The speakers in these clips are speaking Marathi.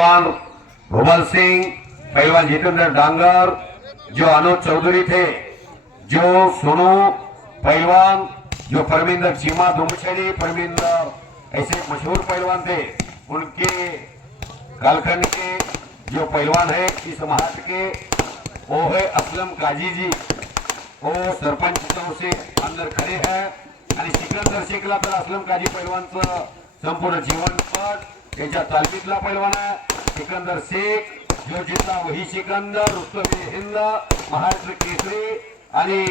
भूमल सिंह, पहलवान जितेंद्र डांगर, जो अनुज चौधरी थे, जो सोनू पहलवान, जो परमिंदर चीमा दुमछड़ी परमिंदर, ऐसे मशहूर पहलवान थे। उनके कालखंड के जो पहलवान है इस महाराष्ट्र के, वो है असलम काजी जी। वो सरपंच से अंदर खड़े हैं आणि सिकंदर शेखला तर असलम काजी पहलवानचं संपूर्ण जीवनपट त्यांच्या तालमीतला पहलवान आहे। सिकंदर शेख जो जिंकला वही सिकंदर, रुस्तम हिंद, महाराष्ट्र केसरी आणि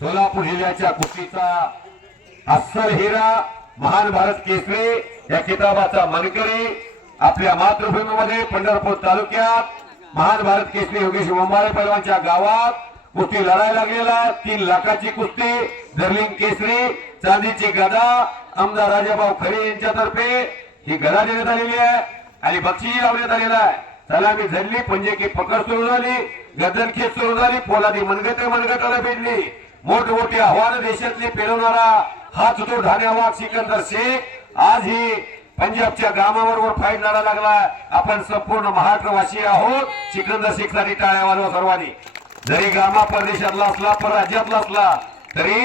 सोलापूर जिल्ह्याच्या कुस्तीचा अस्सल हिरा, महान भारत केसरी या किताबाचा मानकरी। आपल्या मातृभूमीमध्ये पंढरपूर तालुक्यात महान भारत केसरी योगेश वंबाळे पहलवानच्या गावात कुस्ती लढायला लागलेला 3 लाखाची कुस्ती, दर्लिंग केसरी, चांदीची गदा आमदार राजाभाऊ खरे यांच्यातर्फे ही गदा देण्यात आलेली आहे आणि बक्षीस लावण्यात आलेला आहे। सलामी झडली, पंजे की पकड सुरू झाली, गदरखेच सुरू झाली, पोलादी मनगटाला भिडली। मोठमोठी आव्हानं देशातली पेलवणारा हाच तो ढाण्यावाग सिकंदर शेख आज ही पंजाबच्या गामाबरोबर फाईट लढा लागला। आपण संपूर्ण महाराष्ट्रवासी आहोत। सिकंदर शेखसाठी टाळ्या वाजवा सर्वांनी। जरी गामा परदेशातला असला, परराज्यातला असला तरी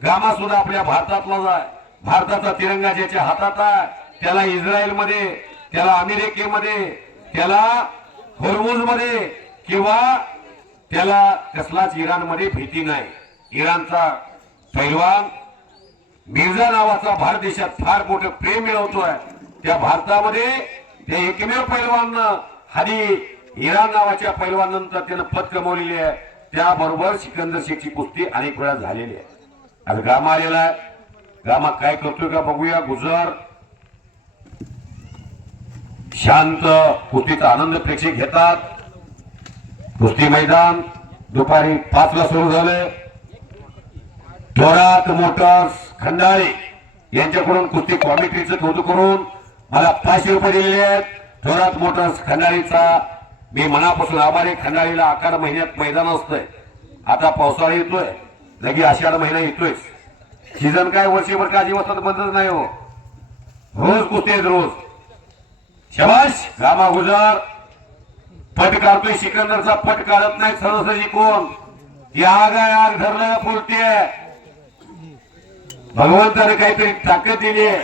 गामा सुद्धा आपल्या भारतातलाच आहे। भारताचा तिरंगा ज्याच्या हातात आहे त्याला इस्रायल मध्ये, त्याला अमेरिकेमध्ये, त्याला होर्मुझ मध्ये किंवा त्याला कसलाच इराण मध्ये भीती नाही। इराणचा पैलवान मिर्झा नावाचा भारत देशात फार मोठं प्रेम मिळवतोय। त्या भारतामध्ये ते एकमेव पैलवान हरी इराण नावाच्या पैलवानानंतर त्यानं पद कमवलेली आहे। त्याबरोबर सिकंदर शेखची कुस्ती अनेक वेळा झालेली आहे। आज गामा आलेला आहे, गामा काय करतोय का बघूया। गुजर शांत कुस्तीचा आनंद प्रेक्षक घेतात। कुस्ती मैदान दुपारी 5 ला सुरू झाले। थोरात मोटर्स खंडाळी यांच्याकडून कुस्ती कॉमिटीचं कौतुक करून मला 500 रुपये दिलेले आहेत। थोरात मोटर्स खंडाळीचा मी मनापासून आभारी। खंडाळीला आखाड महिन्यात मैदान असतंय। आता पावसाळा येतोय, लगे आषाढ महिना येतोय। सीझन काय वर्षभर का अजिबात बंदच नाही हो, रोज कुस्ती आहेत रोज। शाबाश गामा गुजर पट काढतोय, सिकंदरचा पट काढत नाही सहजासहजी कोण। ही आग आहे, आग धरलं बोलतेय। भगवंताने काहीतरी ताकद दिली आहे,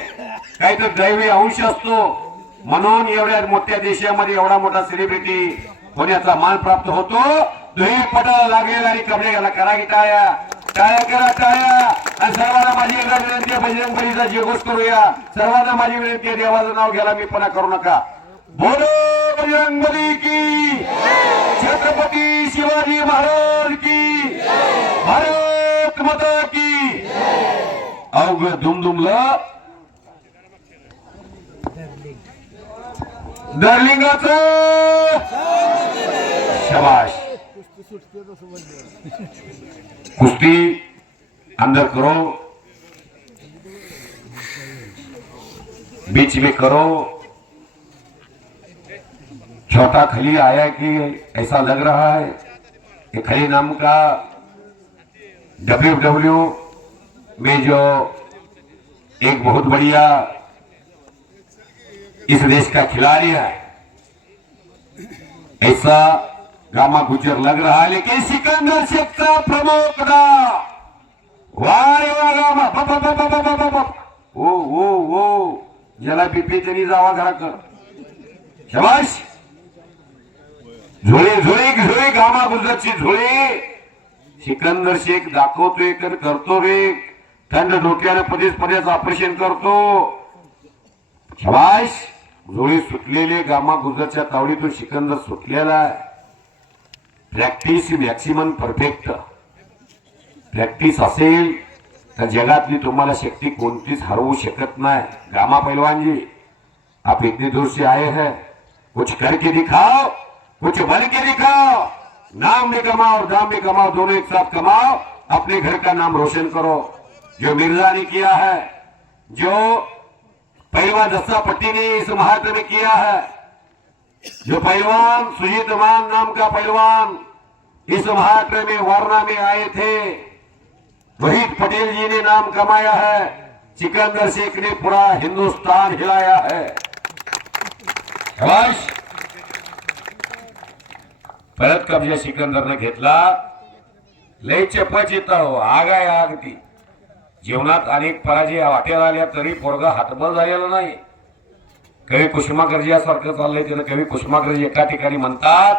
काहीतरी दैवी अंश असतो म्हणून एवढ्या मोठ्या देशामध्ये एवढा मोठा सेलिब्रिटी होण्याचा मान प्राप्त होतो। दुही पटाला लागलेला आणि कबड्डीला करा की टाळ्या, टाळ्या करा टाळ्या। आणि सर्वांना माझी एकदा विनंती आहे, बजरंग बलीचा जयघोष करूया। सर्वांना माझी विनंती आहे, देवाचं नाव घ्यायला मी पणा करू नका। बोलो बजरंग बली की, छत्रपती शिवाजी महाराज की, भारत माता की। अवघ दुमदुमलं दर्लिंगाचं शाबाश। कुश्ती अंदर करो, बीच में करो। छोटा खली आया कि ऐसा लग रहा है कि खली नाम का WW में जो एक बहुत बढ़िया इस देश का खिलाड़ी है, ऐसा गामा गुजर लग रहा है। लेकिन सिकंदर शेख का प्रमुख दा वारे वा गामा ओ ज्याला बीपी त्यांनी जावा घरा कर। शाबाश झोळी झोळी झोळी गामा गुजरची झोळी। सिकंदर शेख दाखवतोय करतो रे, थंड डोक्याने पदेच ऑपरेशन करतो। शाबाश झोळी सुटलेले गामा गुजरच्या तावडीतून सिकंदर सुटलेला आहे। Practice maximum perfect. प्रॅक्टिस असेल तर जगातली तुम्हाला शक्ती कोणतीच हरवू शकत नाही। गामा पहलवान जी, आप इतनी दूर से आए हैं, कुछ करके दिखाओ, कुछ बन के दिखाओ। नाम भी कमाओ और दाम भी कमाओ, दोनों एक साथ कमाओ। अपने घर का नाम रोशन करो। जो मिर्जा ने किया है, जो पहलवान दस्ता पट्टी ने इस महाराष्ट्र में किया है, जो पहलवान सुजीत मान नाम का पहलवान इस महाराष्ट्र में वारणा में आए थे, रोहित पटेल जी ने नाम कमाया है। सिकंदर शेख ने पूरा हिंदुस्तान हिलाया है। शाबाश। परत कब्जा सिकंदरनं घेतला. लय चपचित आग आहे आग ती. जीवनात अनेक पराजय वाट्याला आल्या तरी पोरगा हातबल झालेला नाही. कवी कुसुमाग्रज यासारखं चाललंय त्यानं. कवी कुसुमाग्रज एका ठिकाणी म्हणतात,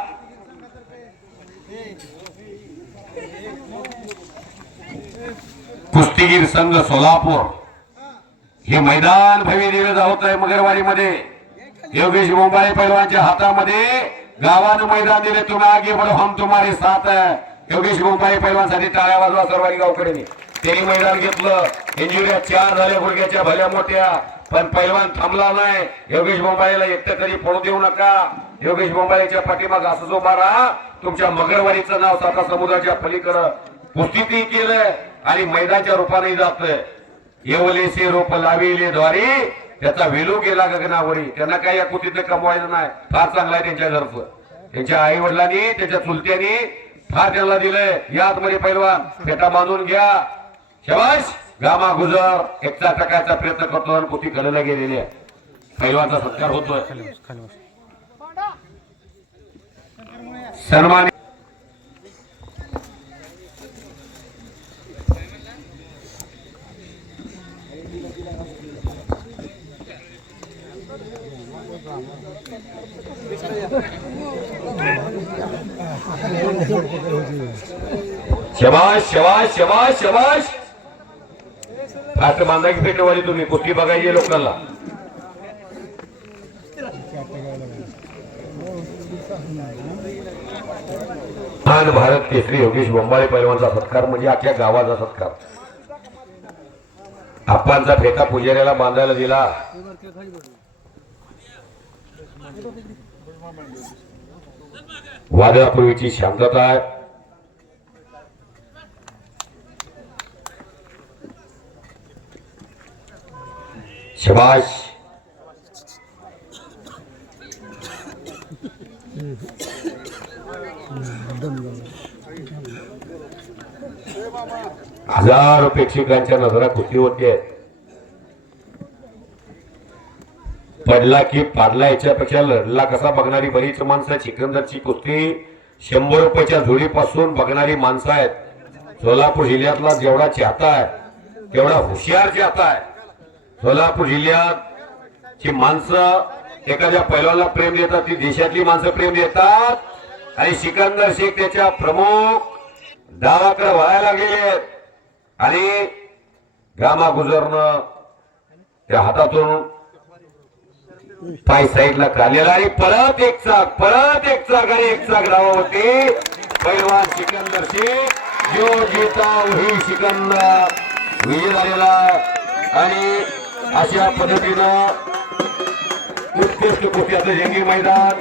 कुस्तीगीर संघ सोलापूर हे मैदान भव्य दिवे जावत आहे मगरवाडीमध्ये. योगेश बोंबाळे पैलवानच्या हातामध्ये गावानं मैदान दिले. तुम्ही आगे बढो हम तुम्हारे साथ है. योगेश बोंबाळे पैलवानसाठी टाळ्या वाजवा सर्वांनी गावकऱ्यांनी. त्यांनी मैदान घेतलं. इंजुऱ्या 4 झाल्या गुडघ्याच्या भल्या मोठ्या, पण पैलवान थांबला नाही. योगेश बोंबाळेला एकटं तरी पडू देऊ नका. योगेश बोंबाळेच्या पाठीमाग असं जो मारा. तुमच्या मगरवाडीचं नाव साता समुद्राच्या पलीकडं कुस्तीतही केलं आणि मैदानच्या रूपाने जातंय. येवलेसे रोप लाविले द्वारे त्याचा वेलू गेला गगनावरी. त्यांना काही या कुस्तीतलं कमवायचं नाही. फार चांगला आहे त्यांच्या घरचं. त्यांच्या आई वडिलांनी त्यांच्या चुलत्यांनी फार त्यांना दिलंय. याच मध्ये पैलवान फेटा बांधून घ्या. शाबाश. गामा गुजर 1% प्रयत्न करतो आणि कुस्ती कडेला गेलेली आहे. पैलवानचा सत्कार होतोय. सन्मान शबाश शबाश शबाश शबाश. फास्ट बांधा की पेटवाली तुम्ही. कुस्ती बघायची लोकांना. महान भारत केसरी योगेश बोंबाळे पैलवानचा सत्कार म्हणजे अख्ख्या गावाचा सत्कार. आप्पांचा फेटा पुजाऱ्याला बांधायला दिला. वादळापूर्वीची शांतता आहे. शबाश. हजारो प्रेक्षकांच्या नजरा कुस्ती होती आहेत. पडला की पाडला याच्यापेक्षा लढला कसा बघणारी बरीच माणसं. सिकंदरची कुस्ती 100 रुपयाच्या जोडीपासून बघणारी माणसं आहेत. सोलापूर जिल्ह्यातला जेवढा चाहता आहे तेवढा हुशार चाहता आहे. सोलापूर जिल्ह्यात ची माणसं एखाद्या पैलवानाला प्रेम देतात. ती देशातली माणसं प्रेम देतात. आणि सिकंदर शेख त्याच्या प्रमुख डावाकडे वळायला लागलेले आहेत. आणि गामा गुजरनं त्या हातातून पाय साईडला काढलेला आणि परत एक चाक आणि एक चाक डावावरती पैलवान सिकंदर शेख जो जीता वही सिकंदर विजय झालेला. आणि अशा पद्धतीनं उत्कृष्ट कुस्त्याचं जंगी मैदान